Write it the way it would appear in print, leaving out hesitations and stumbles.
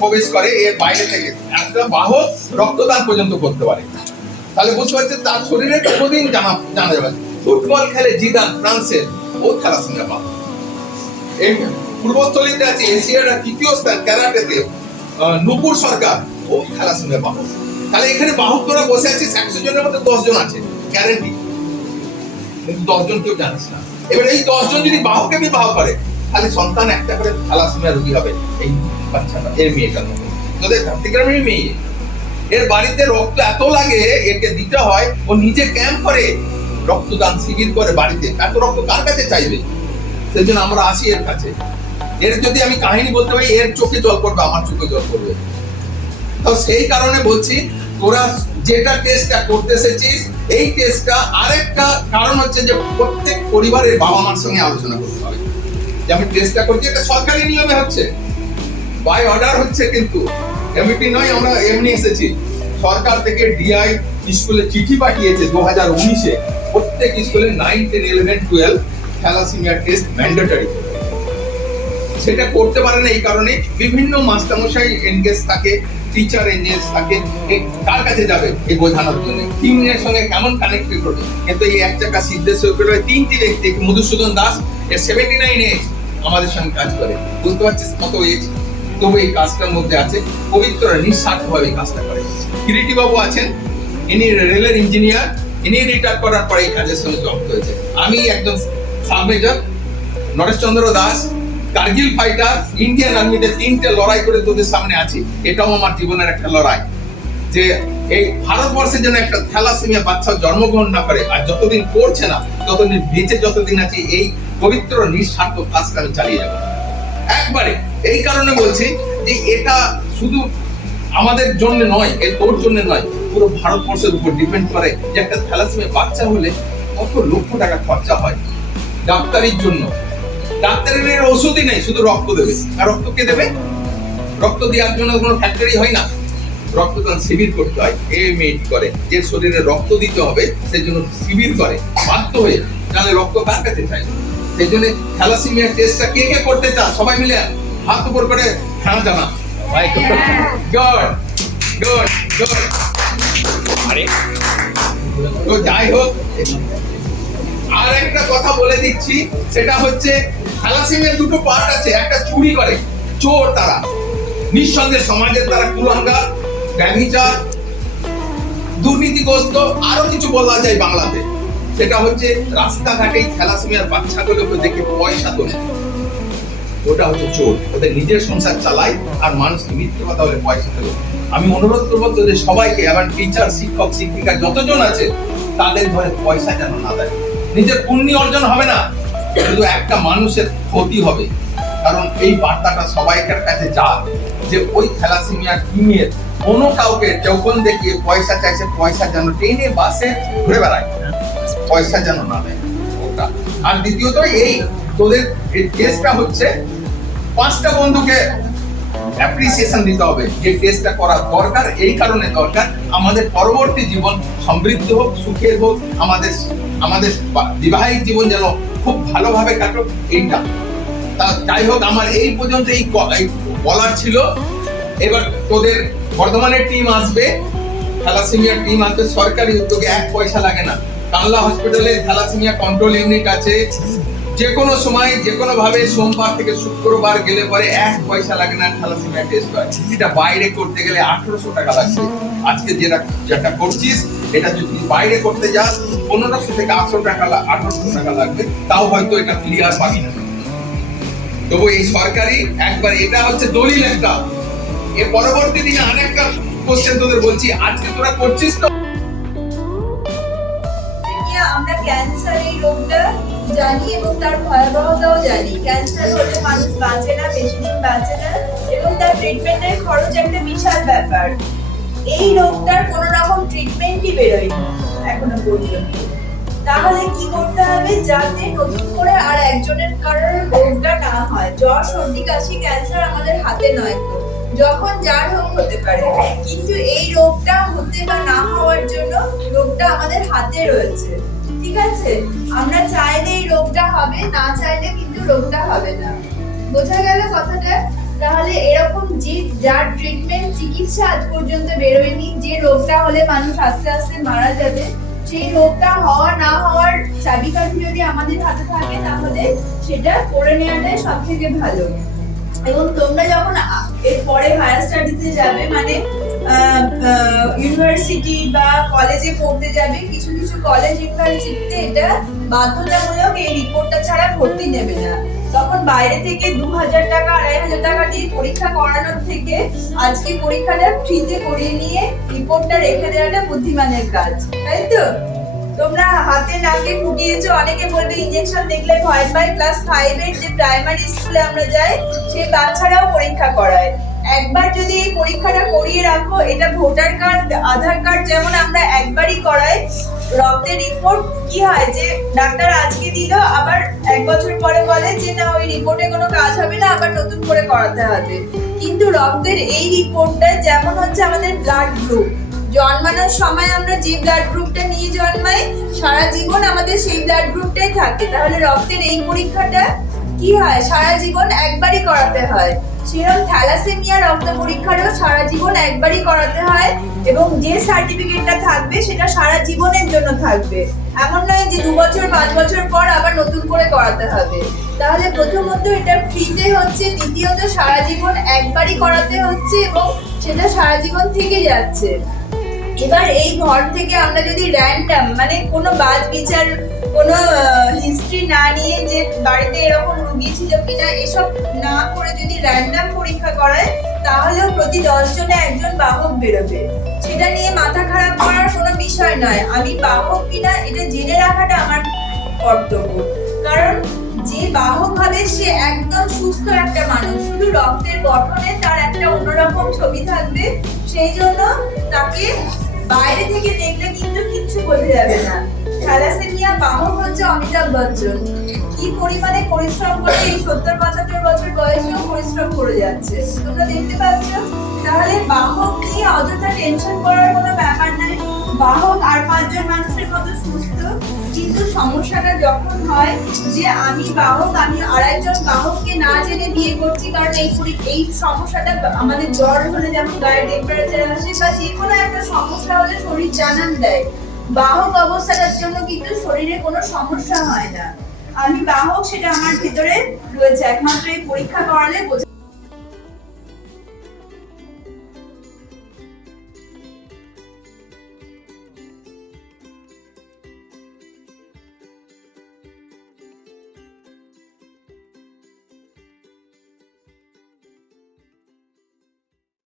প্রবেশ করে এর বাইরে থেকে একটা বাহক রক্তদান পর্যন্ত করতে পারে। তাহলে বুঝতে পারছেন তার শরীরে কোনোদিন জানা যাবে। ফুটবল খেলে জিদান ফ্রান্সের, ও থ্যালাসেমিয়া বাহক। এই পূর্বস্থলীতে আছে এশিয়ার তৃতীয় স্থান ক্যারাটেতে নূপুর সরকার, ও থ্যালাসেমিয়া বাহক। তাহলে এখানে বাহক তোরা বসে আছিস, 100 জনের মধ্যে 10 জন আছে গ্যারান্টি, কিন্তু 10 জন কেউ জানিস না। এবার এই 10 জন যদি বাহকে বিবাহ করে তাহলে সন্তান একটা করে থ্যালাসেমিয়া রোগী হবে। এই বাচ্চাটা, এর মেয়েটার মতো, তোদের কার্তিগ্রামের মেয়ে, এর বাড়িতে রক্ত এত লাগে একে দিতে হয়, ও নিজে ক্যাম্প করে রক্তদান শিবির করে বাড়িতে। এত রক্ত কার কাছে চাইবে? সেই জন্য আমরা আসি এর কাছে। এর যদি আমি কাহিনী বলতে পারি, এর চোখে জল পড়বে, আমার চোখে জল পড়বে। তো সেই কারণে বলছি, তোরা যেটা টেস্টটা করতে এসেছিস, এই টেস্টটা আরেকটা কারণ হচ্ছে যে প্রত্যেক পরিবারের বাবা মার সঙ্গে আলোচনা করতে হবে যে আমি টেস্টটা করছি, এটা সরকারি নিয়মে হচ্ছে, বাই অর্ডার হচ্ছে, কিন্তু এমনিটি নয় আমরা এমনি এসেছি। সরকার থেকে ডিআই স্কুলে চিঠি পাঠিয়েছে 2019-এ, প্রত্যেক স্কুলে 9, 10, 11, 12 থ্যালাসেমিয়া টেস্ট ম্যান্ডেটরি। সেটা করতে পারে না এই কারণে বিভিন্ন মাস্টারমশাই এনগেজ থাকে, টিচার এনগেজ থাকে, কার কাছে যাবে এই বোঝানোর জন্য, টিমের সঙ্গে কেমন কানেক্ট করবে। কিন্তু এই এক টাকা সিদ্ধেশ্বর করে 3টি ব্যক্তি, মধুসূদন দাস, এর 79 এজ আমাদের সঙ্গে কাজ করে। বুঝতে পারছিস কত এজ, তবু এই কাজটার মধ্যে আছে, পবিত্র নিঃস্বার্থভাবে এই কাজটা করে। কিরিটি বাবু আছেন, ইনি রেলের ইঞ্জিনিয়ার, ইনি রিটায়ার করার পরে এই কাজের সঙ্গে যুক্ত হয়েছে। আমি একজন sub major, Nareshchandra Das Kargil fighter, Indian আর্মিতে 3টে লড়াই করে তোদের সামনে আছি। এটাও আমার জীবনের একটা লড়াই, যে এই ভারতবর্ষের জন্য একটা থ্যালাসেমিয়া বাচ্চা জন্মগ্রহণ না করে, আর যতদিন করছে না ততদিন বেঁচে যতদিন আছি এই পবিত্র নিঃস্বার্থ কাজটা আমি চালিয়ে যাবো একবারে। এই কারণে বলছি যে এটা শুধু আমাদের জন্য নয়, এর তোর জন্য নয়, পুরো ভারতবর্ষের উপর ডিপেন্ড করে যে একটা থ্যালাসেমিয়া বাচ্চা হলে কত লক্ষ টাকা খরচা হয় ডাক্তারির জন্য। ডাক্তারের ওষুধই নেই, শুধু রক্ত দেবে। আর রক্ত কে দেবে? রক্ত দেওয়ার জন্য কোনো ফ্যাক্টরি হয় না, রক্তদান শিবির করতে হয়। এই মেয়েটি করে, যে শরীরে রক্ত দিতে হবে সেই জন্য শিবির করে বাধ্য হয়ে, তাহলে রক্ত কার কাছে চাই? সেই জন্য থ্যালাসেমিয়া টেস্টটা কে কে করতে চান সবাই মিলে হাত উপর করে হ্যাঁ জানা। Good good good. আরে তো যাই হোক, আর একটা কথা বলে দিচ্ছি, সেটা হচ্ছে থ্যালাসেমিয়ার দুটো পার্ট আছে। একটা চুরি করে চোর, তারা নিঃসন্দেহে সমাজের তারা কুলাঙ্গার, ব্যভিচার, দুর্নীতিগ্রস্ত, আরো কিছু বলা যায় বাংলাতে। সেটা হচ্ছে রাস্তাঘাটে থ্যালাসেমিয়ার বাচ্চাগুলোকে দেখে পয়সা তোলে, ওটা হচ্ছে চোর। ওদের নিজের সংসার চালায় আর মানুষকে মিথ্যে কথা বলে পয়সা তোলে। আমি অনুরোধ করবো তোদের সবাইকে, আবার টিচার, শিক্ষক, শিক্ষিকা যতজন আছে, তাদের ঘরে পয়সা যেন না দেয়। নিজের পুণ্য অর্জন হবে না, শুধু একটা মানুষের ক্ষতি হবে। কারণ এই বার্তাটা সবাইকার কাছে যাক যে ওই থ্যালাসেমিয়া টিমের কোনো কাউকে যখন দেখিয়ে পয়সা চাইছে, পয়সা যেন ট্রেনে বাসে ঘুরে বেড়ায়, পয়সা যেন না দেয় ওটা। আর দ্বিতীয়ত এই তোদের এই টেস্টটা হচ্ছে 5টা বন্ধুকে অ্যাপ্রিসিয়েশন দিতে হবে যে টেস্টটা করা দরকার। এই কারণে দরকার, আমাদের পরবর্তী জীবন সমৃদ্ধ হোক, সুখের হোক, আমাদের আমাদের বিবাহিক জীবন যেন খুব ভালোভাবে কাটুক, এইটা। তা যাই হোক, আমার এই পর্যন্ত এই বলার ছিল। এবার তোদের বর্ধমানের টিম আসবে, থ্যালাসেমিয়ার টিম আসবে সরকারি উদ্যোগে, 1 পয়সা লাগে না। কানলা হসপিটালে থ্যালাসেমিয়া কন্ট্রোল ইউনিট আছে, যে কোনো সময় যে কোনো ভাবে সোমবার থেকে শুক্রবার গেলে পরে 1 পয়সা লাগে না, থ্যালাসেমিয়া টেস্ট হয়। এটা বাইরে করতে গেলে 1800 টাকা লাগছে। আজকে যেটা করছিস, এটা যদি বাইরে করতে যাস 1500 থেকে 1800 টাকা লাগবে, তাও হয়তো এটা ক্লিয়ার পাবি না। তবু এই সরকারি একবার, এটা হচ্ছে দলিল একটা। এর পরবর্তী দিনে আরেকটা কোশ্চেন তোদের বলছি, আজকে তোরা করছিস তো। আমরা ক্যান্সার এই রোগটা জানি এবং তার ভয়াবহতাও জানি। ক্যান্সার হলে মানুষ বাঁচে না, বেশি দিন বাঁচে না, এবং তার ট্রিটমেন্টের খরচ একটা বিশাল ব্যাপার। এই রোগটার কোনো রকম ট্রিটমেন্টই বেরোয়নি এখনো পর্যন্ত। তাহলে কি করতে হবে যাতে নতুন করে আর একজনের কারোর রোগটা না হয়? জ্বর, সর্দি, কাশি, ক্যান্সার আমাদের হাতে নয়, যখন যার হোক হতে পারে, কিন্তু এই রোগটা হতে বা না হওয়ার জন্য রোগটা আমাদের হাতে রয়েছে। ঠিক আছে, আমরা চাইলে এই রোগটা হবে, না চাইলে কিন্তু রোগটা হবে না। বোঝা গেল কথাটা? তাহলে এরকম যে যার ট্রিটমেন্ট চিকিৎসা আজ পর্যন্ত বেরোয়নি, যে রোগটা হলে মানুষ আস্তে আস্তে মারা যাবে, সেই রোগটা হওয়া না হওয়ার চাবিকাঠি যদি আমাদের হাতে থাকে তাহলে সেটা করে নেওয়াটাই সব থেকে ভালো। এবং তোমরা যখন এরপরে হায়ার স্টাডিজে যাবে, মানে ইউনিভার্সিটি বা কলেজে পড়তে যাবে, কিছু কিছু কলেজ ইউনিভার্সিটিতে এটা বাধ্যতামূলক, এই রিপোর্টটা ছাড়া ভর্তি নেবে না। তখন বাইরে থেকে 2000 টাকা 2500 টাকা দিয়ে পরীক্ষা করানোর থেকে আজকে পরীক্ষাটা ফ্রিতে করিয়ে নিয়ে রিপোর্টটা রেখে দেওয়াটা বুদ্ধিমানের কাজ, তাই তো? তোমরা হাতে নাকে ফুটিয়েছো, অনেকে বলবে ইনজেকশন দেখলে ভয় পায়। ক্লাস 5 এর যে প্রাইমারি স্কুলে আমরা যাই, সেই বাচ্চারাও পরীক্ষা করায়। একবার যদি এই পরীক্ষাটা করিয়ে রাখো, এটা ভোটার কার্ড, আধার কার্ড যেমন আমরা একবারই করাই, রক্তের রিপোর্ট কি হয় যে ডাক্তার আজকে দিল, আবার 1 বছর পরে বলে যে না ওই রিপোর্টে কোনো কাজ হবে না, আবার নতুন করে করাতে হবে। কিন্তু রক্তের এই রিপোর্টটা যেমন হচ্ছে আমাদের ব্লাড গ্রুপ, জন্মানোর সময় আমরা যে ব্লাড গ্রুপটা নিয়ে জন্মাই, সারা জীবন আমাদের সেই ব্লাড গ্রুপটাই থাকে। তাহলে রক্তের এই পরীক্ষাটা কি হয়, সারা জীবন একবারই করাতে হয়। সেরকম থ্যালাসেমিয়া রক্ত পরীক্ষারও সারা জীবন একবারই করাতে হয়, এবং যে সার্টিফিকেটটা থাকবে সেটা সারা জীবনের জন্য থাকবে। এমন নয় যে 2 বছর 5 বছর পর আবার নতুন করে করাতে হবে। তাহলে প্রথমত এটা ফ্রিতে হচ্ছে, দ্বিতীয়ত সারা জীবন একবারই করাতে হচ্ছে এবং সেটা সারা জীবন থেকে যাচ্ছে। এবার এই ঘর থেকে আমরা যদি র্যান্ডম, মানে কোনো বাজ বিচার, কোনো হিস্ট্রি না নিয়ে যে বাড়িতে এরকম রুগী ছিল কিনা এসব না করে যদি র্যান্ডম পরীক্ষা করায়, তাহলেও প্রতি 10 জনে একজন বাহক বেরোবে। সেটা নিয়ে মাথা খারাপ করার কোনো বিষয় নয়। আমি বাহক কিনা এটা জেনে রাখাটা আমার কর্তব্য, কারণ যে বাহক হবে সে একদম সুস্থ একটা মানুষ, শুধু রক্তের গঠনে তার একটা অন্যরকম ছবি থাকবে। সেই জন্য তাকে বাইরে থেকে দেখলে কিন্তু কিচ্ছু বোঝা যাবে না। থ্যালাসেমিয়া বাহক হচ্ছে অমিতাভ বচ্চন, কি পরিমাণে পরিশ্রম করে এই 70-75 বছর বয়সেও পরিশ্রম করে যাচ্ছে, তোমরা দেখতে পাচ্ছ। তাহলে বাহক নিয়ে অযথা টেনশন করার কোনো ব্যাপার নাই। বাহক আর 5 জন মানুষের মতো সুস্থ, কিন্তু সমস্যাটা যখন হয় যে আমি বাহক, আমি আরেকজন বাহককে না জেনে বিয়ে করছি, কারণ এই সমস্যাটা আমাদের জ্বর হলে যেমন গায়ে টেম্পারেচার আসে, বা যে কোনো একটা সমস্যা হলে শরীর জানান দেয়। বাহক অবস্থাটার জন্য কিন্তু শরীরে কোনো সমস্যা হয় না। আমি বাহক সেটা আমার ভিতরে রয়েছে, একমাত্র এই পরীক্ষা করালে বোঝা